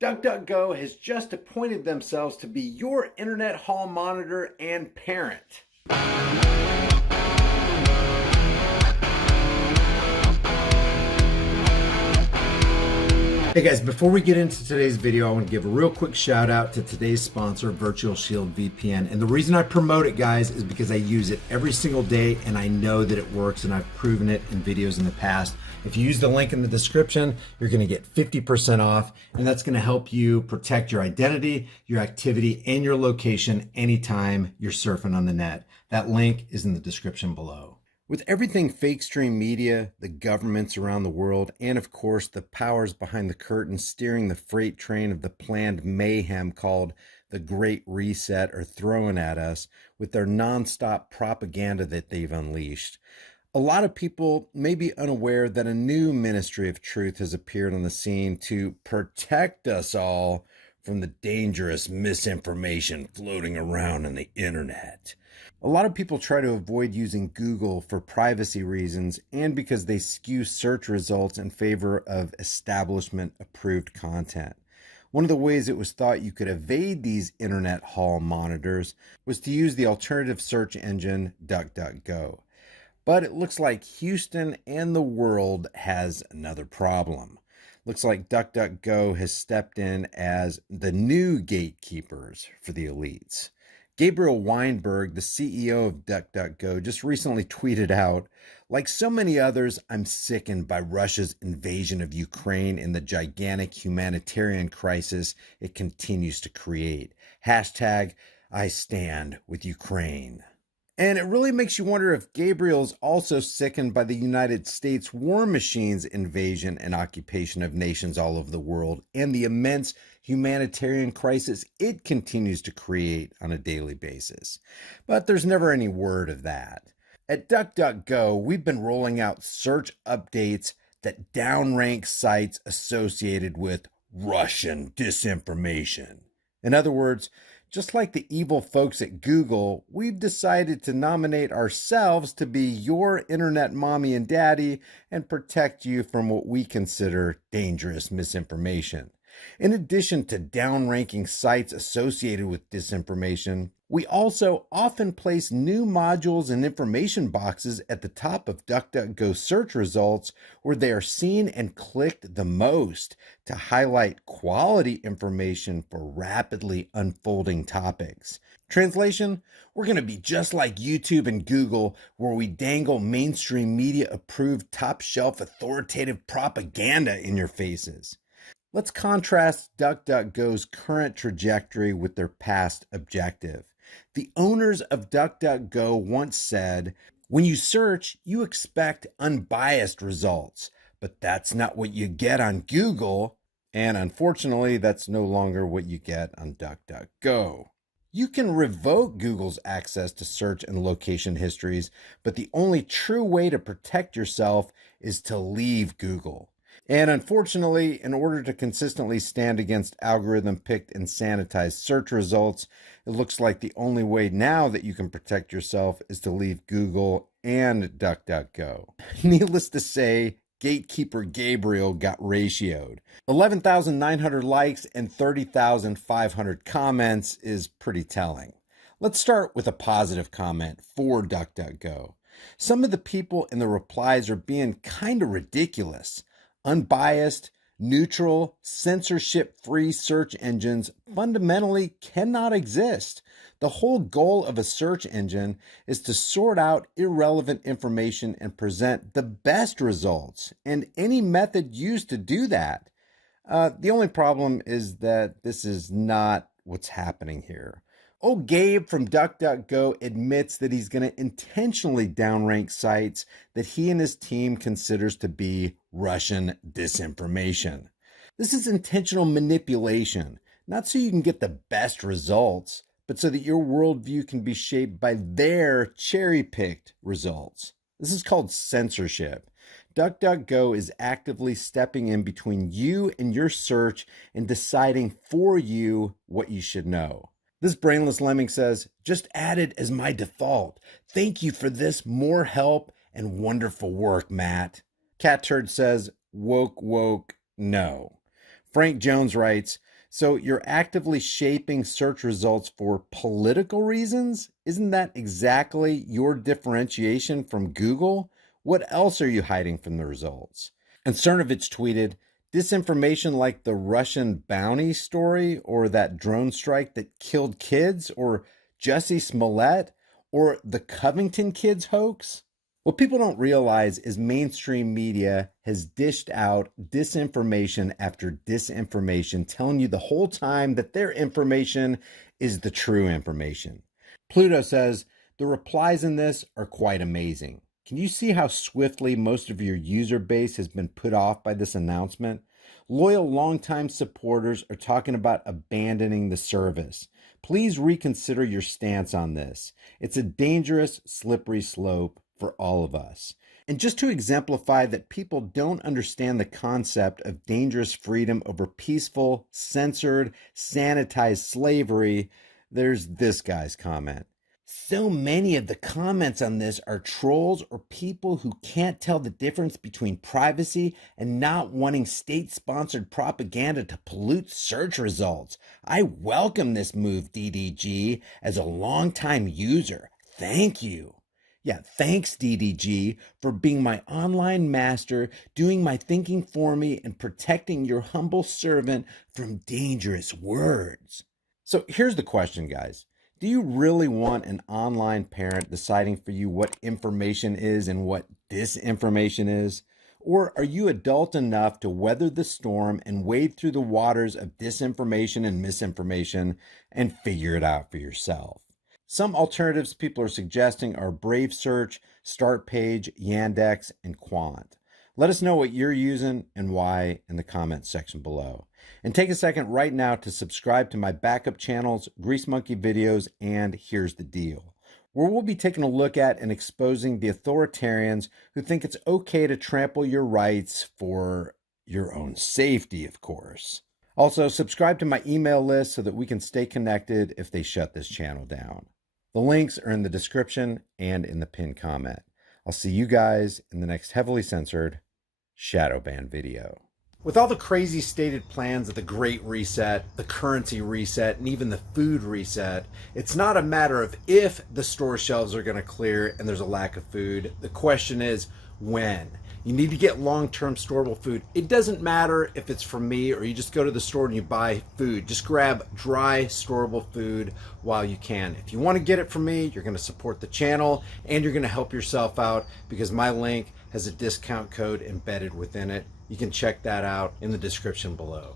DuckDuckGo has just appointed themselves to be your internet hall monitor and parent. Hey guys, before we get into today's video, I want to give a real quick shout out to today's sponsor, Virtual Shield VPN. And the reason I promote it, guys, is because I use it every single day and I know that it works, and I've proven it in videos in the past. If you use the link in the description, you're going to get 50% off, and that's going to help you protect your identity, your activity, and your location anytime you're surfing on the net. That link is in the description below. With everything fake stream media, the governments around the world, and of course the powers behind the curtain steering the freight train of the planned mayhem called the Great Reset are throwing at us with their nonstop propaganda that they've unleashed. A lot of people may be unaware that a new ministry of truth has appeared on the scene to protect us all from the dangerous misinformation floating around on the internet. A lot of people try to avoid using Google for privacy reasons and because they skew search results in favor of establishment-approved content. One of the ways it was thought you could evade these internet hall monitors was to use the alternative search engine DuckDuckGo. But it looks like Houston and the world has another problem. Looks like DuckDuckGo has stepped in as the new gatekeepers for the elites. Gabriel Weinberg, the CEO of DuckDuckGo, just recently tweeted out, "Like so many others, I'm sickened by Russia's invasion of Ukraine and the gigantic humanitarian crisis it continues to create. Hashtag I stand with Ukraine." And it really makes you wonder if Gabriel's also sickened by the United States war machine's invasion and occupation of nations all over the world and the immense humanitarian crisis it continues to create on a daily basis. But there's never any word of that. At DuckDuckGo, we've been rolling out search updates that downrank sites associated with Russian disinformation. In other words, just like the evil folks at Google, we've decided to nominate ourselves to be your internet mommy and daddy and protect you from what we consider dangerous misinformation. In addition to downranking sites associated with disinformation, we also often place new modules and information boxes at the top of DuckDuckGo search results where they are seen and clicked the most to highlight quality information for rapidly unfolding topics. Translation, we're going to be just like YouTube and Google, where we dangle mainstream media approved top shelf authoritative propaganda in your faces. Let's contrast DuckDuckGo's current trajectory with their past objective. The owners of DuckDuckGo once said, "When you search, you expect unbiased results, but that's not what you get on Google." And unfortunately, that's no longer what you get on DuckDuckGo. You can revoke Google's access to search and location histories, but the only true way to protect yourself is to leave Google. And unfortunately, in order to consistently stand against algorithm-picked and sanitized search results, it looks like the only way now that you can protect yourself is to leave Google and DuckDuckGo. Needless to say, Gatekeeper Gabriel got ratioed. 11,900 likes and 30,500 comments is pretty telling. Let's start with a positive comment for DuckDuckGo. Some of the people in the replies are being kind of ridiculous. Unbiased, neutral, censorship-free search engines fundamentally cannot exist. The whole goal of a search engine is to sort out irrelevant information and present the best results, and any method used to do that. The only problem is that this is not what's happening here. Old Gabe from DuckDuckGo admits that he's going to intentionally downrank sites that he and his team considers to be Russian disinformation. This is intentional manipulation, not so you can get the best results, but so that your worldview can be shaped by their cherry-picked results. This is called censorship. DuckDuckGo is actively stepping in between you and your search and deciding for you what you should know. This brainless lemming says, "Just add it as my default. Thank you for this more help and wonderful work, Matt." Cat Turd says, "Woke, no." Frank Jones writes, So you're actively shaping search results for political reasons? Isn't that exactly your differentiation from Google? What else are you hiding from the results? And Cernovich tweeted, disinformation like the Russian bounty story or that drone strike that killed kids or Jussie Smollett or the Covington kids hoax? What people don't realize is mainstream media has dished out disinformation after disinformation, telling you the whole time that their information is the true information. Pluto says, the replies in this are quite amazing. Can you see how swiftly most of your user base has been put off by this announcement? Loyal longtime supporters are talking about abandoning the service. Please reconsider your stance on this. It's a dangerous, slippery slope for all of us. And just to exemplify that people don't understand the concept of dangerous freedom over peaceful, censored, sanitized slavery, there's this guy's comment. So many of the comments on this are trolls or people who can't tell the difference between privacy and not wanting state-sponsored propaganda to pollute search results. I welcome this move, DDG, as a longtime user. Thank you. Yeah, thanks, DDG, for being my online master, doing my thinking for me, and protecting your humble servant from dangerous words. So here's the question, guys. Do you really want an online parent deciding for you what information is and what disinformation is? Or are you adult enough to weather the storm and wade through the waters of disinformation and misinformation and figure it out for yourself? Some alternatives people are suggesting are Brave Search, Start Page, Yandex, and Quant. Let us know what you're using and why in the comments section below. And take a second right now to subscribe to my backup channels, Grease Monkey videos, and Here's the Deal, where we'll be taking a look at and exposing the authoritarians who think it's okay to trample your rights for your own safety, of course. Also, subscribe to my email list so that we can stay connected if they shut this channel down. The links are in the description and in the pinned comment. I'll see you guys in the next heavily censored shadow ban video. With all the crazy stated plans of the Great Reset, the currency reset, and even the food reset, it's not a matter of if the store shelves are going to clear and there's a lack of food. The question is when. You need to get long-term storable food. It doesn't matter if it's from me or you just go to the store and you buy food. Just grab dry, storable food while you can. If you want to get it from me, you're going to support the channel and you're going to help yourself out because my link has a discount code embedded within it. You can check that out in the description below.